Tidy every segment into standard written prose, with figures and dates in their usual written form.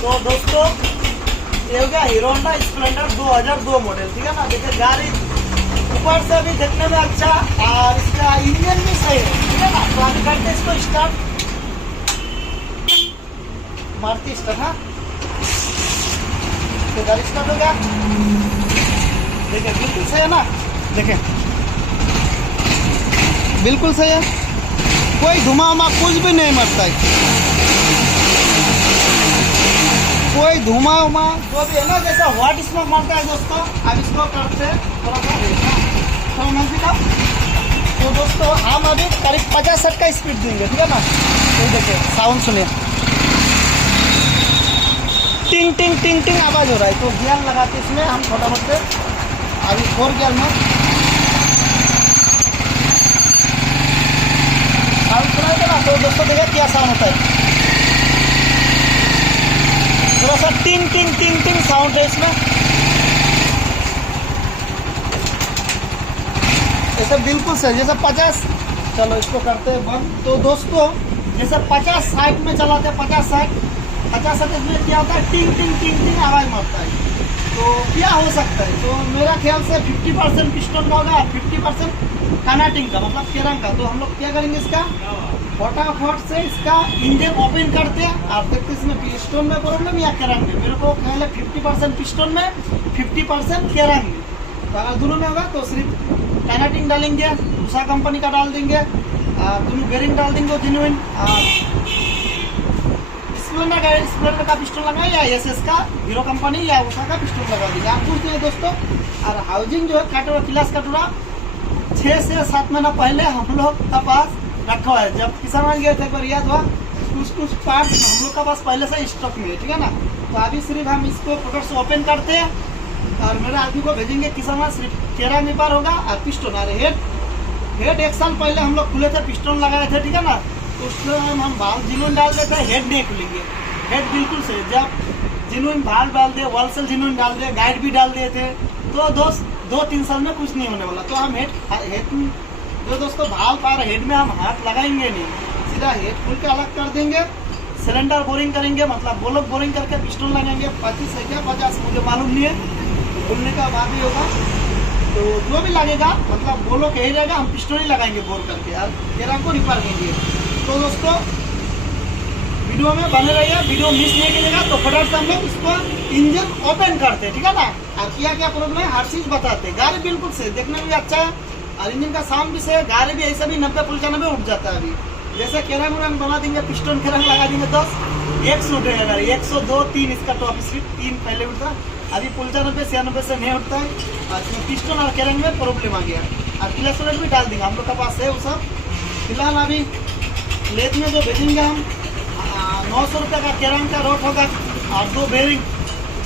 तो दोस्तों ये हो गया हीरो होंडा स्प्लेंडर 2002 मॉडल, ठीक है ना। देखिए गाड़ी ऊपर से भी देखने में अच्छा और इसका इंजन भी सही है, ठीक है ना। तो अभी करते इसको स्टार्ट, मारुति स्टार्ट। हाँ तो गाड़ी स्टार्ट हो गया। देखिए बिल्कुल सही है ना, देखिए बिल्कुल सही है, कोई धुआं उमा कुछ भी नहीं मरता है, कोई धुआं उमा जो भी है ना, जैसा व्हाइट स्मोक मारता है दोस्तों। अब इसको करते थोड़ा सा नजदीक आओ। तो दोस्तों हम अभी करीब 50-60 का स्पीड देंगे, ठीक है ना। तो देखिए साउंड सुनिए, टिंग टिंग टिंग टिंग आवाज हो रहा है। तो गियर लगाते इसमें हम छोटा मोटे अभी 4 गियर में साउंड सुनाएगा ना। तो दोस्तों देखिए क्या साउंड होता है, थोड़ा सा टिंग टिंग टिंग टिंग साउंड है इसमें। ऐसा बिल्कुल सही, जैसे 50, चलो इसको करते हैं बंद। तो दोस्तों जैसे 50-60 में चलाते हैं, 50-60 में क्या होता है, टिंग टिंग टिंग टिंग आवाज मारता है। तो क्या हो सकता है, तो मेरा ख्याल से 50% पिस्टन का होगा, 50% कनाटिंग का, मतलब केरंग का। तो हम लोग क्या करेंगे, इसका फटाफट से इसका इंजन ओपन करते हैं। आप देखते हैं इसमें पिस्टन में प्रॉब्लम या केरंग में। मेरे को ख्याल है 50% पिस्टन में, 50% केरंग में। तो अगर दोनों में होगा तो सिर्फ कनाटिंग डालेंगे, उषा कंपनी का डाल देंगे, दोनों बेरिंग डाल देंगे जेन्युइन। स्प्लेंडर का पिस्टन लगाए या एसएस का, हीरो कंपनी या उषा का पिस्टन लगा देंगे। आप पूछते हैं दोस्तों। और हाउसिंग जो है काटोरा, क्लास काटोरा 6 से 7 महीना पहले हम लोग का पास रखा हुआ है। जब किसान गए थे रियाद हुआ, कुछ पार्ट हम लोग का पास पहले से स्टॉक में है, ठीक है ना। तो अभी सिर्फ हम इसको पकड़ से ओपन करते हैं और मेरे आदमी को भेजेंगे। किसान सिर्फ 13 में पार होगा और पिस्टन आ रहे हेड 1 साल पहले हम लोग खुले थे, पिस्टन लगाए थे, ठीक है ना। तो उसमें हम भाव जिन्होंने डाल देते हैं, हेड नहीं खुलेंगे। हेड बिल्कुल से जब जिन्होंने भाव डाल दिए, वॉलसेल जिन्होंने डाल दिए, गाइड भी डाल दिए थे, तो 2-3 साल में कुछ नहीं होने वाला। तो हम हेड जो दोस्तों भाव पार हेड में हम हाथ लगाएंगे नहीं, सीधा हेड खुल के अलग कर देंगे। सिलेंडर बोरिंग करेंगे, मतलब वो लोग बोरिंग करके पिस्टन लगाएंगे। 25 है क्या 50 मुझे मालूम नहीं है, खुलने का बाद ही होगा। तो जो भी लगेगा मतलब वो लोग यही रहेगा, हम पिस्टन ही लगाएंगे बोर करके यार, तेरा को रिपेयर करेंगे। तो दोस्तों वीडियो में बने रहिए, वीडियो मिस नहीं कीजिएगा। तो फटाफट हम लोग इसको इंजन ओपन करते हैं, ठीक है ना। और क्या प्रॉब्लम है हर चीज बताते हैं। गाड़ी बिल्कुल से देखने में भी अच्छा है और इंजन का साउंड भी सही है। गाड़ी भी ऐसा भी 90-95 उठ जाता है। अभी जैसे केरंग बना देंगे, पिस्टन केरंग लगा देंगे 10, 100 उठेगा गाड़ी, 102, 3 इसका टॉप स्पीड, 3 पहले उठता। अभी 95-96 से नहीं उठता है। और इसमें पिस्टन और केरंग में प्रॉब्लम आ गया। और क्लच प्लेट भी डाल देंगे, हम लोग के पास है वो सब। फिलहाल अभी लेथ में जो भेजेंगे हम 900 रुपये का केरंग का रोड होगा और 2 बेरिंग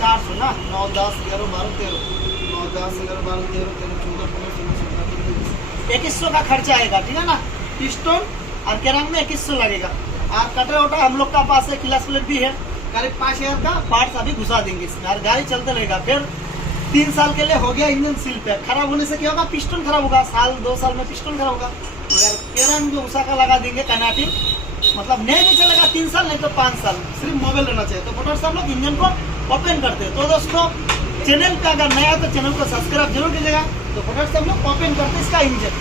400 ना, 9, 10, 11, 12, 13, 9, 10, 11, 12, 13, 14, 15, 16, 2100 का खर्चा आएगा, ठीक है ना। पिस्टन और केरंग में 2100 लगेगा। और कटरा वटा हम लोग का पास है, क्लच प्लेट भी है। करीब 5000 का पार्ट्स अभी घुसा देंगे इसमें और गाड़ी चलते रहेगा। फिर 3 साल के लिए हो गया इंजन सील पे। खराब होने से क्या होगा, पिस्टन खराब होगा, 1-2 साल में पिस्टन खराब होगा। मगर केरंग जो उषा का लगा देंगे कनाटी, मतलब नहीं भी चलेगा 3 साल, नहीं तो 5 साल, सिर्फ मोबाइल रहना चाहिए। तो फटाफट से हम लोग इंजन को ओपन करते हैं। तो दोस्तों चैनल पे अगर नया है तो चैनल को सब्सक्राइब जरूर कीजिएगा। तो फटाफट से हम लोग ओपन करते हैं इसका इंजन।